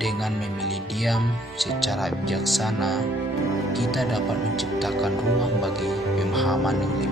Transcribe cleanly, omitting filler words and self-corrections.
Dengan memilih diam secara bijaksana, kita dapat menciptakan ruang bagi pemahaman yang lebih